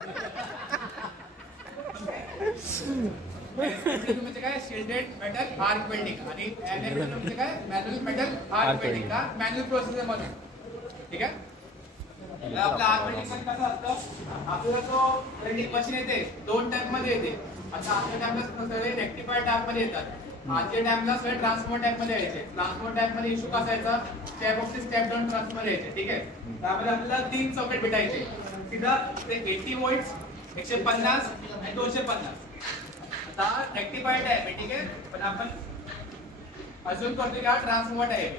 म्हणजे काय शिल्डेड metal arc welding आणि म्हणजे काय मॅन्युअल मेटल आर्क वेल्डिंग का मॅन्युअल प्रोसेस आहे म्हणून. ठीक आहे. आपलं आर्क वेल्डिंग मध्ये कसं असतं, आपला जो वेल्डिंग मशीन येते 2 टाइप मध्ये येते. आता आजच्या टाइमला सगळे रेक्टिफायर टाइप मध्ये येतात. आजच्या टाइमला सगळे ट्रान्सफॉर्मर टाइप मध्ये यायचे. ट्रान्सफॉर्मर टाइप मध्ये इश्यू कसा यायचा, step of step down transformer यायचे. ठीक आहे. त्यामध्ये आपल्याला 3 सॉकेट भेटायचे. सीधा ते 80 व्होल्ट्स, 150 आणि 250. आता रेक्टिफायर टाइप आहे. ठीक आहे. पण आपण अजून करतो की हा ट्रान्सफॉर्मर टाइप.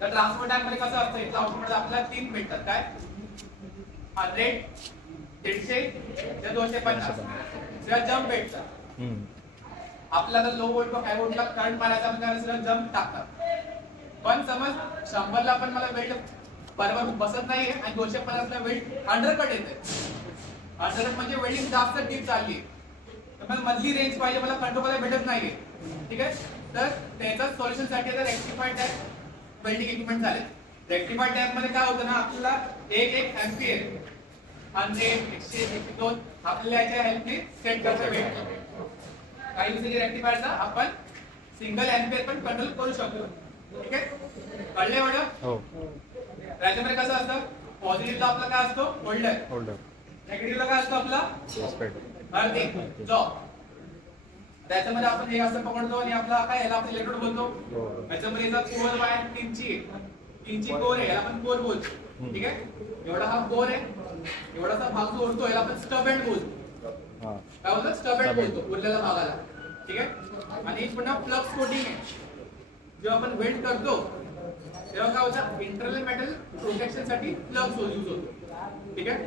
तर ट्रान्सफॉर्मर टाइप मध्ये कसं असतं, इथं आउटपुट आपल्याला 3 भेटतात. काय 100, 150 ते 250 सगळा जम्प भेटतात. आपल्याला लो व्होल्ट हाय व्होल्टला करंट मारायचा म्हणजे सगळं जम्प टाकतात. पण समज 100 ला पण मला वेल्ड बरोबर बसत नाहीये आणि 250 ला वेल्ड अंडरकट येते. अंडरकट म्हणजे वेल्डिंग जास्त डीप चालली, तर मला मधली रेंज पाहिजे, मला कंट्रोल करायला भेटत नाहीये. ठीक आहे. तर त्याचा सोल्युशन साठी आता रेक्टिफायर टाइप वेल्डिंग इक्विपमेंट झाले. रेक्टिफायर टाइप मध्ये काय होतं ना, आपल्याला 1 एम्पियर 100, 100, 102 आपल्याला याच्या हेल्पने सेट करता भेटतो. काही दिवसांनी रेक्टिफायरचा आपण सिंगल एम्पियर पण कंट्रोल करू शकतो. ठीक आहे. कळले एवढं? हो. त्याच्यामध्ये कसं असतं, पॉझिटिव्हला आपला काय असतो, होल्डर. नेगेटिव्हला काय असतो आपला अर्थिंग जॉब. त्याच्यामध्ये आपण हे असं पकडतो आणि आपला काय याला आपण इलेक्ट्रोड बोलतो. त्याच्यामध्ये याचा कोर वायर 3 ची कोर आहे, याला आपण कोर बोलतो. ठीक आहे. एवढा हा कोर आहे, एवढासा भाग जो उरतो याला आपण स्टब एंड बोलतो. काय बोलतो, स्टब एंड बोलतो उरलेल्या भागाला. ठीक आहे. आणि पुन्हा फ्लक्स कोटिंग आहे. जेव्हा आपण वेल्ड करतो तेव्हा काय होतं, इंटरनल मेटल प्रोटेक्शन साठी फ्लक्स यूज होतो. ठीक आहे.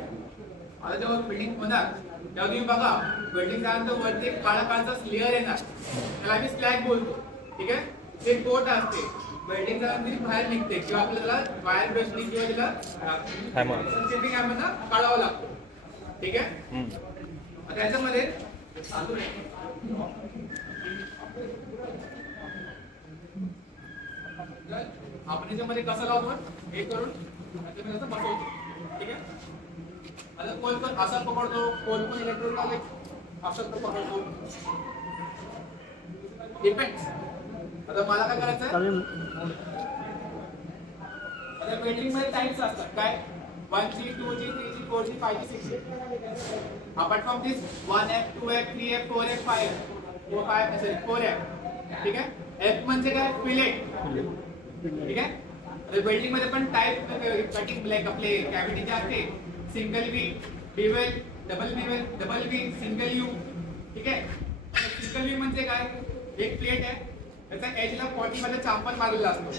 आता जेव्हा वेल्डिंग होणार तेव्हा तुम्ही बघा, वेल्डिंग झाल्यानंतर वरती एक काळा काळाचा लेअर येणार, त्याला आम्ही स्लॅग बोलतो. ठीक आहे. ते कोट असते, वेल्डिंग झाल्यानंतर बाहेर निघते किंवा आपल्याला वायर ब्रशनी किंवा तिला सेटिंग हॅमरना काढावं लागतं. ठीक आहे. त्याच्यामध्ये आपण याच्यामध्ये कसं लावतो, हे करून त्याच्यामध्ये असं बसवतो. ठीक आहे. आता कोण पण असा पकडतो, कोण पण इलेक्ट्रोड असं पकडतो, डिपेंड्स. आता मला काय करायचं आहे, आता वेल्डिंग मध्ये टाइप्स असतात. काय 1G, 2G, 3G, 4G, 5G, 6G. Apart from this 1F, 2F, 3F, 4F, 5F, 4F. ठीक आहे. F म्हणजे काय, फिलेट. ठीक आहे. वेल्डिंग मध्ये पण टाइप कटिंग ब्लॅक आपले कॅव्हिटी जे असते, single V, bevel, double bevel, double V, single you. ठीक आहे. सिंगल व्ही म्हणजे काय, एक प्लेट आहे, त्याचा एजला 40 मध्ये चांपर मारलेला असतो.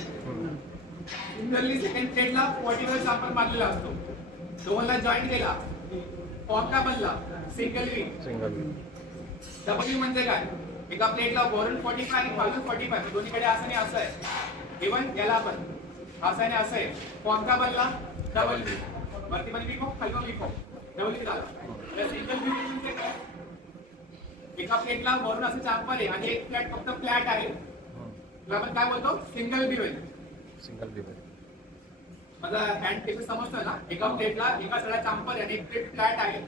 सिंगलली सेकंड प्लेटला 40 मध्ये चांपर मारलेला असतो. दोनला जॉईंट केला, पॉका बनला, सिंगल व्ही. डबल व्ही म्हणजे काय, एका प्लेटला वरून 45 आणि खालून 45, दोन्हीकडे असं आणि असं आहे. इव्हन याला पण असं आणि असं आहे. पॉका बनला, डबल व्ही. वरती पण विको, खालून विको, डबल व्ही झाला. सिंगल व्ही म्हणजे काय, एका प्लेटला वरून असं चांपर आहे आणि एक प्लेट फक्त फ्लॅट आहे, त्याला आपण काय बोलतो, सिंगल बिवेल. माझा हँड टेप समजतं ना, एका प्लेटला एका सगळ्या चांपर आहे आणि एक प्लेट फ्लॅट आहे,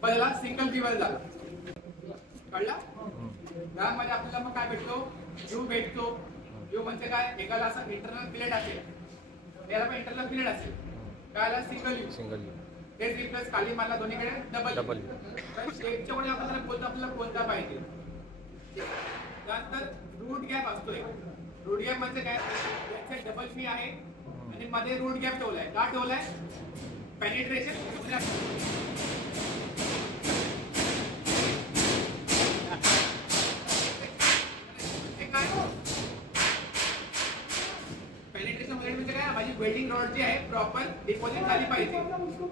त्याला सिंगल बिवेल झाला. कळलं? त्यामध्ये आपल्याला मग काय भेटतो, यू भेटतो. यू म्हणजे काय, एकाला असं इंटरनल प्लेट असेल, त्याला पण इंटरनल प्लेट असेल, काय सिंगल यू. तेच रिप्लेस खाली मला दोन्हीकडे डबल. तर शेपच्या मध्ये आपल्याला कोणता पाहिजे. त्यानंतर रूट गॅप असतोय. रूट गॅप म्हणजे काय, याचे डबल व्ही आहे आणि मध्ये रूट गॅप ठेवलाय. का ठेवलाय, पेनिट्रेशन. पेनिट्रेशन म्हणजे काय, माझी वेल्डिंग रॉड जी आहे प्रॉपर डिपॉझिट झाली पाहिजे.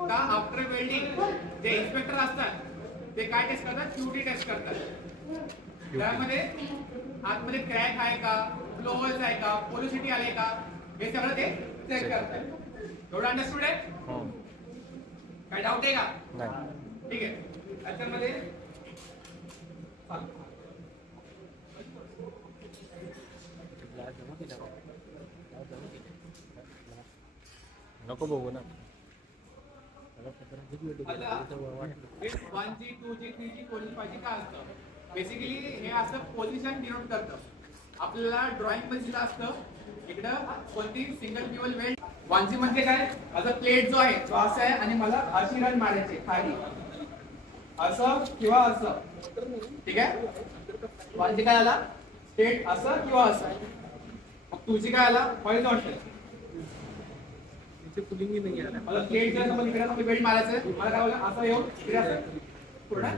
का आफ्टर वेल्डिंग जे इन्स्पेक्टर असतात ते काय टेस्ट करतात, क्यूटी टेस्ट करतात. त्यामध्ये आतमध्ये क्रॅक आहे का, फ्लोअर्स आहे का, पोरोसिटी आले का, हे सगळं ते चेक करतात. एवढं अंडरस्टूड आहे? काय डाऊट आहे का? ठीक आहे. त्याच्यामध्ये नको बघू ना. आता 1G 2G 3G 4G 5G काय असतं बेसिकली हे असं पोझिशन डिनोट करतं आपल्याला ड्रॉइंग मध्ये दिलं असतं इकडं कोणती सिंगल ड्युअल वेल्ड 1G म्हणजे काय आता प्लेट जो आहे तो असा आहे आणि मला अशी रन मारायची खाली असं किंवा असं ठीक आहे 1G काय आला स्ट्रेट असं किंवा असं मग 2G काय आला हॉरिझॉन्टल पुलिंग नाही आला मला प्लेट जर समज इकडे वेल्ड मारायचं मला काय होईल असं येऊन इकडे असं थोडा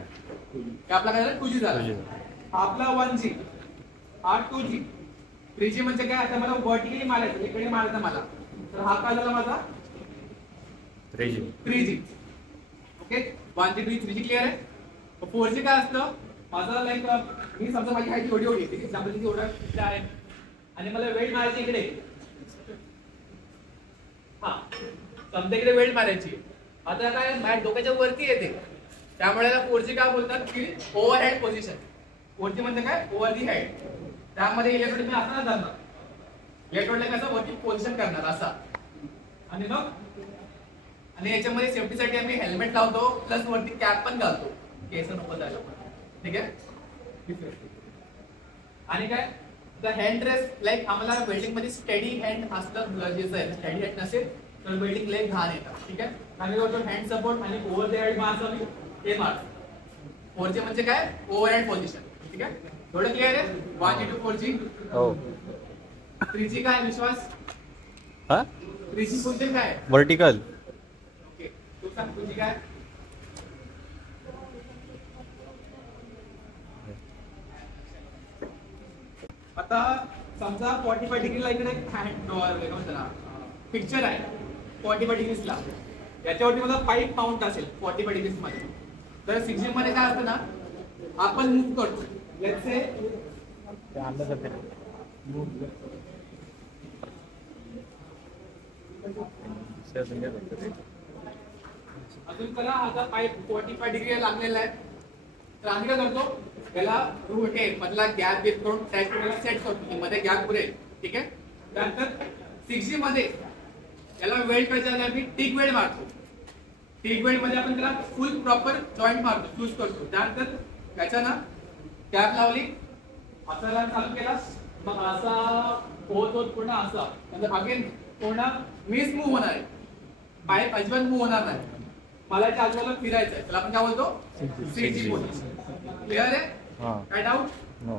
आपला काय झालं 2G झाला आपला 1G हा 2G 3G म्हणजे काय आता मला व्हर्टिकली मारायचं इकडे मारायचं मला तर हा काय झाला माझा 3G okay 1G 2G 3G clear आहे 4G काय असतं माझा लाईक मी समजा माझी हाईट एवढी एवढी ठीक आहे समजा किती एवढा आहे आणि मला वेल्ड मारायची इकडे हा समजा इकडे वेल्ड मारायची आता काय मॅट डोक्याच्या वरती येते त्यामुळे 4G काय बोलतात की ओव्हरहेड पोझिशन 4G म्हणजे काय ओव्हर दी हेड त्यामध्ये इलेक्ट्रोड मी असं धरणार इलेक्ट्रोडला कसं वरती पोझिशन करणार असा आणि मग आणि याच्यामध्ये सेफ्टीसाठी आम्ही हेल्मेट लावतो प्लस वरती कॅप पण घालतो केस नको जायला ठीक आहे आणि काय द हँड रेस्ट लाईक आम्हाला वेल्डिंग मध्ये स्टेडी हँड असलं गरजेचं आहे स्टेडी हँड नसेल तर वेल्डिंग लई घाण येतात ठीक आहे आम्ही करतो हँड सपोर्ट आणि ओव्हर द हेड मारतो हे मारतो 4G म्हणजे काय ओव्हर हेड पोझिशन ठीक आहे थोडं क्लिअर आहे 1G to 4G हो 3G काय विश्वास हा 3G पोझिशन काय वर्टिकल ओके तू सांग 2G काय आता समजा 45 डिग्रीला इकडे पिक्चर आहे 45 डिग्रीजला याच्यावरती मला पाईप माउंट असेल 45 डिग्रीज मध्ये तर 6G मध्ये काय असतं ना आपण मूव्ह करतो लेट्स से अजून करा आता पाईप 45 डिग्री लागलेला आहे तर आम्ही काय करतो त्याला हे मधला गॅप घेत करून त्याला सेट करतो मध्ये गॅप पुरेल ठीक आहे त्यानंतर 6G मध्ये याला वेल्ड करायच्या आम्ही टिक वेल्ड मारतो टिक वेल्ड मध्ये आपण त्याला फुल प्रॉपर जॉईंट मारतो चूज करतो त्यानंतर त्याच्या ना कॅप लावली असा रन चालू केला मग असा होत होत पूर्ण असा म्हणजे अगेन पूर्ण मीच मूव्ह होणार आहे पाईप अजिबात मूव्ह होणार नाही मला त्या आजूबाजूला फिरायचं आहे त्याला आपण काय बोलतो 6G पोझिशन क्लिअर आहे काय डाऊट नो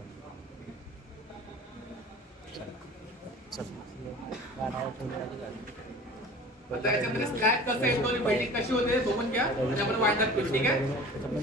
आता याच्यामध्ये स्लॅग कसं येतो वेल्डिंग कशी होते बघून घ्या आणि आपण वाइंड अप करू ठीक आहे